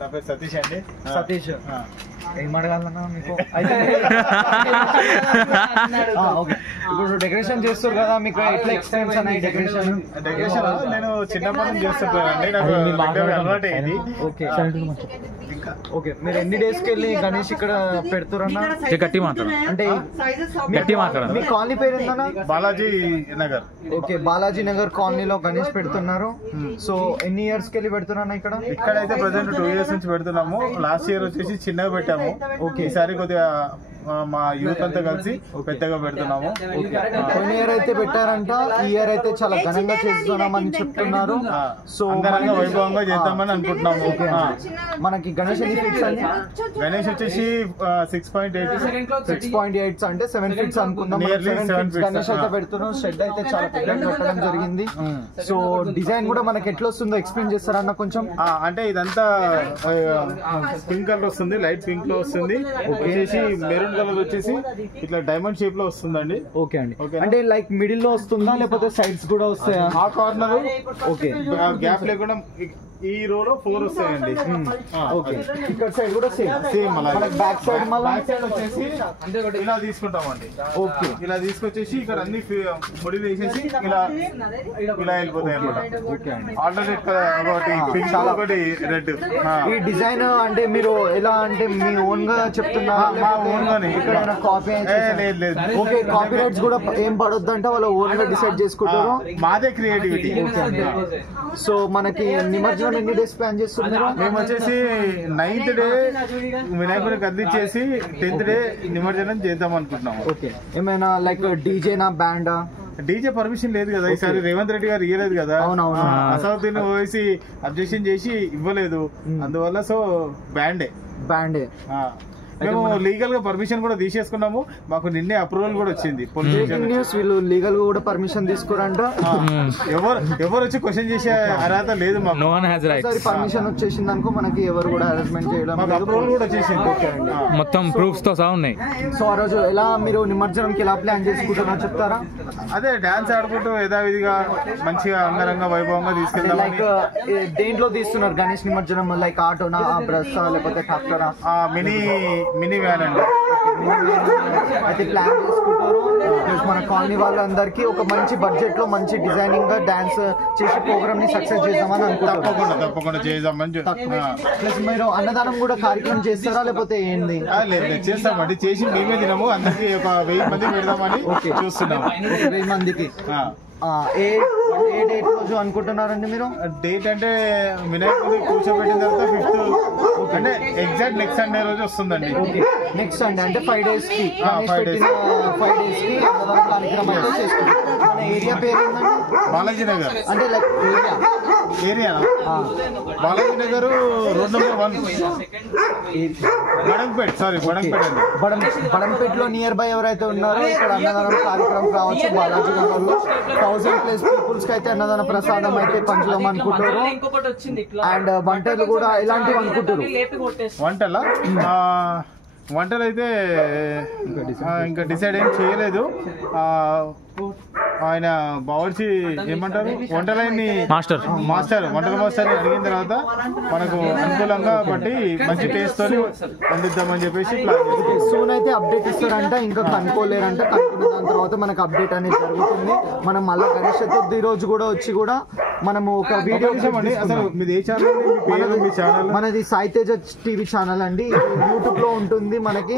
నా పేరు సతీష్ అండి. సతీష్ ఏం అడగాలన్నా మీకు? ఇప్పుడు డెకరేషన్ చేస్తారు కదా, మీకు ఎట్లా ఎక్స్పీరియన్స్ అన్నాయి డెకరేషన్? నేను చిన్నప్పటి నుంచి చేస్తుంటానండి, నాకు అలవాటు అయింది. ఓకే, మీరు ఎన్ని డేస్కి వెళ్ళి గణేష్ ఇక్కడ పెడుతురన్నా? గట్టి మాట్లాడు అంటే గట్టి మాట్లాడు. మీ కాలనీ పేరు ఏంటన్నా? బాలాజీ నగర్. ఓకే, బాలాజీ నగర్ కాలనీలో గణేష్ పెడుతున్నారు. సో ఎన్ని ఇయర్స్ కి వెళ్ళి పెడుతున్నా ఇక్కడ? ఇక్కడైతే ప్రెసెంట్ 2 years నుంచి పెడుతున్నాము. లాస్ట్ ఇయర్ వచ్చేసి చిన్నగా పెట్టాము. ఓకే, ఈసారి కొద్దిగా మా యూత్ అంతా కలిసి పెద్దగా పెడుతున్నాము. పోయిన ఇయర్ అయితే పెట్టారంట, ఈ ఇయర్ అయితే చాలా ఘనంగా చేస్తున్నామని చెప్తున్నారు. సో వైభవంగా చేద్దామని అనుకుంటున్నాము. మనకి గణేష్ ఎన్ని ఫీట్స్ అండి? గణేష్ వచ్చేసి 6.8 అంటే 7 feet అనుకుందాం. గణేష్ అయితే పెడుతున్నాం. షెడ్ అయితే చాలా పెద్దగా పెట్టడం జరిగింది. సో డిజైన్ కూడా మనకి ఎట్లా వస్తుందో ఎక్స్ప్లెయిన్ చేస్తారన్న కొంచెం? అంటే ఇదంతా పింక్ కలర్ వస్తుంది, లైట్ పింక్ లో వస్తుంది. వచ్చేసి మెరూన్ కలర్ వచ్చేసి ఇట్లా డైమండ్ షేప్ లో వస్తుందండి. ఓకే అండి, అంటే లైక్ మిడిల్ లో వస్తుందా లేకపోతే సైడ్స్ కూడా వస్తాయా? ఆ కార్నర్ ఓకే, గ్యాప్ లేకుండా ఈ రోలో 4 వస్తాయండి. ఓకే, ఇక్కడ సైడ్ కూడా సేమ్ బ్యాక్ సైడ్ వచ్చేసి ఇలా తీసుకుంటామండి. ఓకే, ఇలా తీసుకొచ్చేసి ఇక్కడ అన్ని ముడి వేసేసి ఇలా వెళ్ళిపోతాయి అన్నమాట. ఓకే అండి, ఆల్టర్నేట్ ఒకటి పింక్ ఒకటి రెడ్. ఈ డిజైన్ అంటే మీరు ఎలా అంటే మీ ఓన్ గా చెప్తున్నారు? మా ఓన్ గానే. ఇక్కడ కాపీ లేదు. ఓకే, కాపీ రైట్స్ కూడా ఏం పడొద్దు అంటే వాళ్ళ ఓన్ గా డిసైడ్ చేసుకుంటారు. మాదే క్రియేటివిటీ. సో మనకి నిమజ్జనం ఎన్ని డేస్ ప్లాన్ చేస్తున్నారు? మేము వచ్చేసి 9th డే వినాయకుడికి అందించేసి 10th డే నిమజ్జనం చేద్దాం అనుకుంటున్నాము. ఓకే, ఏమైనా లైక్ డీజేనా బ్యాండా? డీజే పర్మిషన్ లేదు కదా ఈసారి, రేవంత్ రెడ్డి గారు ఇవ్వలేదు కదా. అవునవును, అసౌద్దీన్ ఓవైసీ అబ్జెక్షన్ చేసి ఇవ్వలేదు, అందువల్ల సో బ్యాండే. మేము లీగల్ గా పర్మిషన్ కూడా తీసేసుకున్నాము. మాకు నిన్నే అప్రూవల్ కూడా వచ్చింది. వీళ్ళు లీగల్ గా కూడా పర్మిషన్ తీసుకోరంట. ఎవరు వచ్చి క్వశ్చన్ చేసే అర్హత లేదు మాకు. పర్మిషన్ వచ్చేసింది అనుకో, మనకి ఎవరు కూడా అరేంజ్మెంట్ చేయడం, అప్రూవల్ కూడా వచ్చేసింది. మొత్తం ప్రూఫ్స్ తో సహా ఉన్నాయి. సో ఆ రోజు ఎలా మీరు నిమజ్జనంకి ఎలా ప్లాన్ చేసుకుంటున్నారో చెప్తారా? అదే డాన్స్ ఆడుకుంటూ యథావిధిగా మంచిగా అంగరంగ వైభవంగా తీసుకెళ్తాం. లైక్ దేంట్లో తీస్తున్నారు గణేష్ నిమజ్జనం? లైక్ ఆటోనా, బ్రష్ లేకపోతే ట్రాక్టరా? మినీ వ్యాన్ అండి. అయితే ప్లాన్ చేసుకుంటారు. మన కాలనీ వాళ్ళందరికీ ఒక మంచి బడ్జెట్ లో మంచి డిజైనింగ్ గా డాన్స్ చేసి ప్రోగ్రామ్ ని సక్సెస్ చేద్దామని అనుకుంటున్నాం. తప్పకుండా చేద్దామని. ప్లస్ మీరు అన్నదానం కూడా కార్యక్రమం చేస్తారా లేకపోతే ఏంది? లేదు, చేస్తామండి. చేసి మేమే తినము, అందరికి ఒక 1000 మంది పెడదామని చూస్తున్నాము. 1000 మందికి. ఏ డేట్ రోజు అనుకుంటున్నారండి మీరు? డేట్ అంటే వినాయకుడిని కూర్చోబెట్టిన తర్వాత 5th అంటే ఎగ్జాక్ట్ నెక్స్ట్ సండే రోజు వస్తుందండి. నెక్స్ట్ సండే అంటే 5 days కి 5 days కి కార్యక్రమం అయితే చేస్తుంది. మన ఏరియా పేరు ఏంటంటే బాలాజీ నగర్. అంటే like area Balaji Nagar road number 1 Badangpet. Sorry, Badangpet అండి. బడంపేట్ లో నియర్ బై ఎవరైతే ఉన్నారో ఇక్కడ అన్నదానం కార్యక్రమం రావచ్చు. బాలాజీ నగర్ లో 1000+ పీపుల్స్ కి అయితే అన్నదాన ప్రసాదం అయితే పంచుదాం అనుకుంటారు. అండ్ వంటలు కూడా ఇలాంటివి అనుకుంటారు. వంటలు అయితే ఇంకా డిసైడ్ ఏం చేయలేదు. ఆయన బావర్చి ఏమంటారు వంటలైన మాస్టర్ వంటల మాస్టర్ అడిగిన తర్వాత మనకు అనుకూలంగా బట్టి మంచి టేస్ట్ తోని వండిద్దామని చెప్పేసి సూన్ అయితే అప్డేట్ ఇస్తారంట. ఇంకా కనుక్కోలేరంట. కనుక్కున్న దాని తర్వాత మనకు అప్డేట్ అనేది జరుగుతుంది. మనం మళ్ళీ గణేష్ చతుర్థి రోజు కూడా వచ్చి కూడా మనము ఒక వీడియో అసలు మీది ఏ ఛానల్? మనది సాయి తేజ టీవీ ఛానల్ అండి. యూట్యూబ్ లో ఉంటుంది. మనకి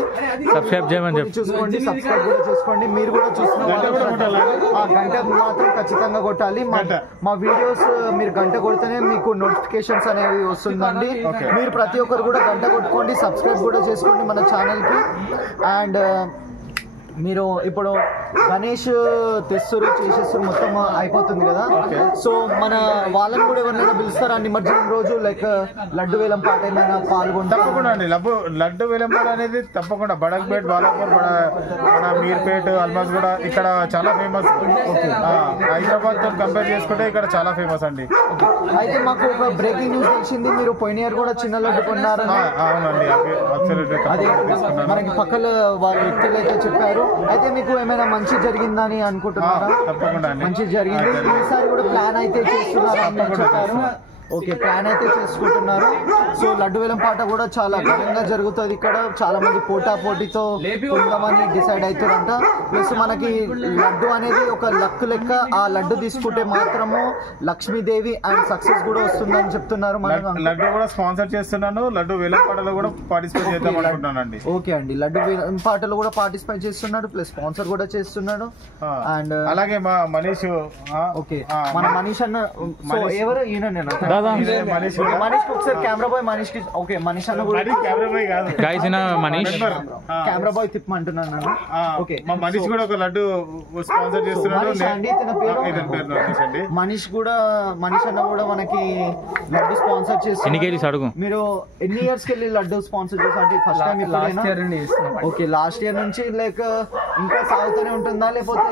సబ్స్క్రైబ్ చేయమని చెప్పి చూసుకోండి, సబ్స్క్రైబ్ కూడా చేసుకోండి. మీరు కూడా చూస్తున్న గంట మాత్రం ఖచ్చితంగా కొట్టాలి. మా వీడియోస్ మీరు గంట కొడితేనే మీకు నోటిఫికేషన్స్ అనేవి వస్తుందండి. మీరు ప్రతి ఒక్కరు కూడా గంట కొట్టుకోండి, సబ్స్క్రైబ్ కూడా చేసుకోండి మన ఛానల్కి. అండ్ మీరు ఇప్పుడు గణేష్ తెస్తురు చేసేస్తారు మొత్తం అయిపోతుంది కదా. సో మన వాళ్ళని కూడా ఎవరైనా పిలుస్తారా నిమజ్జనం రోజు? లైక్ లడ్డు వేలం పాట ఏమైనా పాల్గొంటారు? తప్పకుండా అండి. లడ్డు వేలం పాట అనేది తప్పకుండా బడంపేట్, బాలాపూర్, మన మీర్పేట్, అల్మాజ్ కూడా ఇక్కడ చాలా ఫేమస్. హైదరాబాద్ తో కంపేర్ చేసుకుంటే ఇక్కడ చాలా ఫేమస్ అండి. అయితే మాకు ఒక బ్రేకింగ్ న్యూస్ తెలిసింది, మీరు పోయిన ఇయర్ కూడా చిన్న లడ్డు కొన్నారు. అవునండి, అదే మనకి పక్కన వాళ్ళ వ్యక్తులు అయితే చెప్పారు. అయితే మీకు ఏమైనా మంచి జరిగిందని అనుకుంటున్నారా? తప్పకుండా మంచి జరిగింది. ఈసారి కూడా ప్లాన్ అయితే చేస్తున్నారు. ఓకే ప్లాన్ అయితే చేసుకుంటున్నారు. సో లడ్డు వేలం పాట కూడా చాలా ఘనంగా జరుగుతుంది ఇక్కడ. చాలా మంది పోటీతో కొంతమంది డిసైడ్ అవుతారంట. ప్లస్ మనకి లడ్డు అనేది ఒక లక్ లెక్క. ఆ లడ్డు తీసుకుంటే మాత్రము లక్ష్మీదేవి అండ్ సక్సెస్ కూడా వస్తుందని చెప్తున్నారు. లడ్డు కూడా స్పాన్సర్ చేస్తున్నాను. లడ్డు వేలం పాటలో కూడా పార్టిసిపేట్ చేద్దాం అనుకుంటున్నానండి. ఓకే అండి, లడ్డు వేలం పాటలో కూడా పార్టిసిపేట్ చేస్తున్నాడు, ప్లస్ స్పాన్సర్ కూడా చేస్తున్నాడు. అండ్ అలాగే మా మనీష్ ఓకే మన మనీష్ అన్న ఎవరు ఈయన మనీష్ మనీష్ మనీష్ ఒకసారి కెమెరా బాయ్ మనీష్ కి ఓకే మనీష్ అన్న కూడా కెమెరా బాయ్ కాదు గైస్ ఇన మనీష్ కెమెరా బాయ్ తిప్పమంటున్నాను నన్ను. ఓకే మా మనీష్ కూడా ఒక లడ్డు స్పాన్సర్ చేస్తున్నాడు. మనీష్ కూడా మనీష్ అన్న కూడా మనకి లడ్డు స్పాన్సర్ చేస్తున్నారు. అడుగు మీరు ఎన్ని ఇయర్స్ కి వెళ్ళి లడ్డు స్పాన్సర్ చేస్తారు? అంటే first time okay last year నుంచి లైక్ ఇంకా సాగుతూనే ఉంటుందా లేకపోతే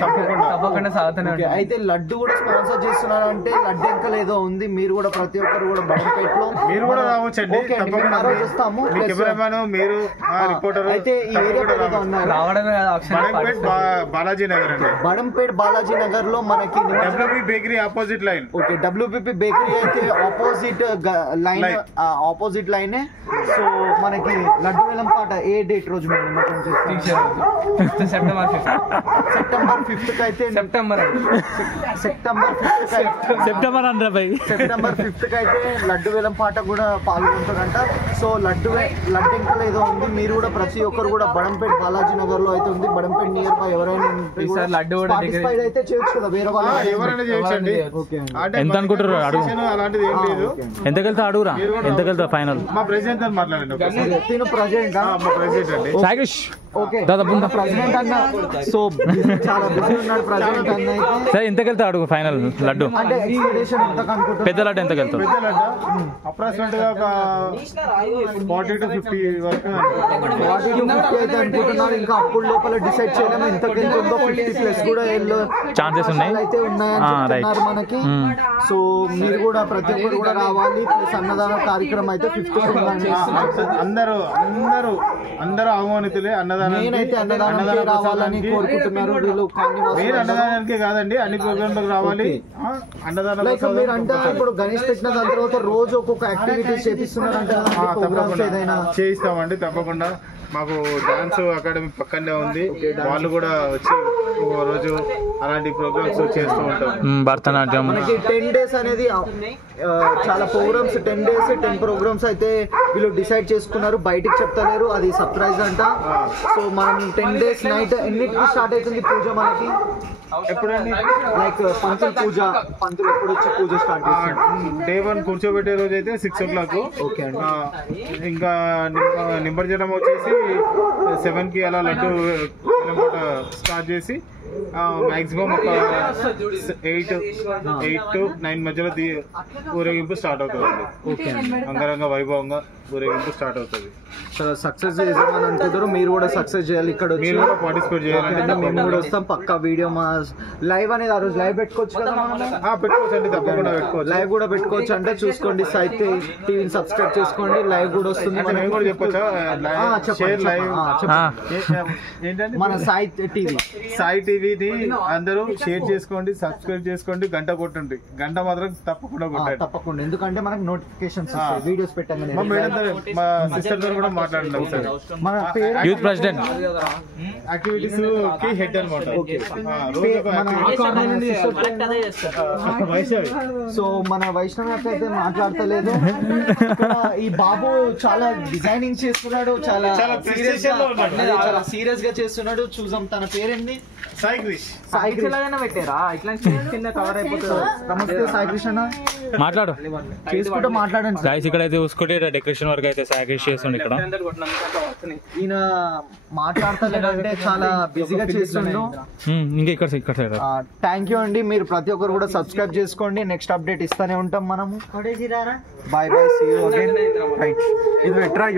తప్పకుండా సాగుతూనే ఉంటుంది. అయితే లడ్డు కూడా స్పాన్సర్ చేస్తున్నారు అంటే లడ్డు ఇంకా ఏదో ఉంది. మీరు కూడా ప్రతి ఒక్కరు కూడా బడంపేటలో మీరు కూడా రావచ్చండి. తప్పకుండా చూస్తాము. మీరు రిపోర్టర్ అయితే ఈ ఏరియా ఉన్నారు రావడమే బాలాజీ నగర్ అండి. బడంపేట్ బాలాజీ నగర్ లో మనకి WP bakery opposite line. Okay WPP bakery అయితే ఆపోజిట్ లైన్. సో మనకి లడ్డు వేలం పాట ఏ డేట్ రోజు మేము నిమజ్జనం చేస్తాం? సెప్టెంబర్ 5th కి అయితే సెప్టెంబర్ సెప్టెంబర్ 5th కి అయితే లడ్డు వేలం పాట కూడా పాల్గొంటారంట. సో లడ్డు ఇంకా ఏదో ఉంది. మీరు కూడా ప్రతి ఒక్కరు కూడా బడంపేట్ బాలాజీ నగర్ లో అయితే ఉంది. బడంపేట్ నియర్ బై ఎవరైనా లడ్డు కూడా పార్టిసిపేట్ అయితే చేయొచ్చు కదా వేరే వాళ్ళు ఎవరైనా చేయొచ్చండి. ఎంత అనుకుంటారు అడుగు? అలాంటిది ఏం లేదు. ఎంతకెళ్తా అడుగురా? ఎంతకెళ్తా ఫైనల్? మా ప్రెసిడెంట్ అని మాట్లాడండి. ప్రెసిడెంట్ మా ప్రెసిడెంట్ అండి. సాగేష్ ఓకే ప్రెసిడెంట్ అన్న సో చాలా బిజీ ఉన్నాడు ప్రెసిడెంట్ అన్న అయితే. సరే ఎంతకెళ్తా అడుగు ఫైనల్ లడ్డు? అంటే ఎక్స్పెక్టేషన్ ఎంత అనుకుంటున్నారు? పెద్ద లడ్డు ఎంతకెళ్తావు? పెద్ద లడ్డు అప్రాక్సిమేట్ గా ఒక 40 to 50 వరకు అయితే అనుకుంటున్నారు. ఇంకా అప్పుడు లోపల డిసైడ్ చేయలేము ఎంతకి వెళ్తుందో. 50+ కూడా ఛాన్సెస్ ఉన్నాయి అయితే ఉన్నాయని చెప్తున్నారు మనకి. సో మీరు కూడా ప్రతి ఒక్కరు కూడా రావాలి. ప్లస్ అన్నదాన కార్యక్రమం అయితే 5th అందరూ ఆహ్వానితులే. నేనైతే అన్నదానానికి రావాలని కోరుకుంటున్నారు వీళ్ళు. మీరు అన్నదానానికి కాదండి, అన్ని ప్రోగ్రాంలకు రావాలి. అన్నదానం మీరు అంటే ఇప్పుడు గణేష్ పెట్టిన దాని తర్వాత రోజు ఒక్కొక్క యాక్టివిటీస్ చేపిస్తున్నారు అంటే ఏదైనా చేయిస్తామండి. తప్పకుండా మాకు డాన్స్ అకాడమీ పక్కనే ఉంది. వాళ్ళు కూడా వచ్చి ఒక రోజు అలాంటి ప్రోగ్రామ్స్ చేస్తూ ఉంటాం. భరతనాట్యం మనకి 10 days అనేది చాలా ప్రోగ్రామ్స్ 10 days 10 ప్రోగ్రామ్స్ అయితే వీళ్ళు డిసైడ్ చేసుకున్నారు. బయటికి చెప్తలేరు, అది సర్ప్రైజ్ అంట. సో మనం 10 days నైట్ ఎన్నిటికి స్టార్ట్ అవుతుంది పూజ మనకి? ఎప్పుడండి? లైక్ పంతులు ఎప్పుడు వచ్చి పూజ స్టార్ట్ చేస్తారు? Day 1 కూర్చోబెట్టే రోజు అయితే 6 o'clock. ఓకే అండి. ఇంకా నిమజ్జనం వచ్చేసి 7 కి అలా లడ్డు స్టార్ట్ చేసి మాక్సిమం ఒక 8 to 9 మధ్యలో ఊరేగింపు స్టార్ట్ అవుతుంది. ఓకే అంగరంగ వైభవంగా ఊరేగింపు స్టార్ట్ అవుతుంది. సక్సెస్ చేద్దామని అనుకుంటారు. మీరు కూడా సక్సెస్ చేయాలి. ఇక్కడ మీరు కూడా పార్టిసిపేట్ చేయాలంటే మేము కూడా వస్తాం పక్కా. వీడియో మా లైవ్ అనేది ఆ రోజు లైవ్ పెట్టుకోవచ్చు కదా? పెట్టుకోవచ్చండి, తప్పకుండా పెట్టుకోవచ్చు. లైవ్ కూడా పెట్టుకోవచ్చు అంటే చూసుకోండి. సాయి టీవీని సబ్స్క్రైబ్ చేసుకోండి. లైవ్ కూడా వస్తుంది. మేము కూడా చెప్పొచ్చా? ఏంటంటే మన సాయి టీవీని అందరూ షేర్ చేసుకోండి, సబ్స్క్రైబ్ చేసుకోండి, గంట కొట్టండి. గంట మాత్రం తప్పకుండా కొట్టండి. తప్పకుండా, ఎందుకంటే మనకు నోటిఫికేషన్స్ వీడియోస్ పెట్టంగానే. మా సిస్టర్ తో కూడా మాట్లాడండి ఒకసారి. మన పేరు యూత్ ప్రెసిడెంట్ యాక్టివిటీస్ కి హెడ్ అనమాట. సో మన వైష్ణవి అక్క అయితే మాట్లాడతలేదు. ఈ బాబు చాలా డిజైనింగ్ చేస్తున్నాడు, చాలా సీరియస్ గా చేస్తున్నాడు. చూసాం. తన పేరేంది? సాయి క్రిష్. పెట్టారా ఇట్లా కింద కవర్ అయిపోతుంది. నమస్తే సాయి కృష్ణ. మాట్లాడు, చేసుకుంటూ మాట్లాడండి. గాయస్ ఇక్కడ అయితే చూసుకుంటే డెకరేషన్ వర్క్ అయితే సాగేష్ చేస్తుండే. ఇక్కడ ఈయన మాట్లాడతలేదంటే చాలా బిజీగా చేస్తుండు. ఇంకా ఇక్కడ సైడ్. థ్యాంక్ యూ అండి. మీరు ప్రతి ఒక్కరు కూడా సబ్స్క్రైబ్ చేసుకోండి. నెక్స్ట్ అప్డేట్ ఇస్తానే ఉంటాం మనము. Bye bye, see you again. Right, ఇది పెట్టరా.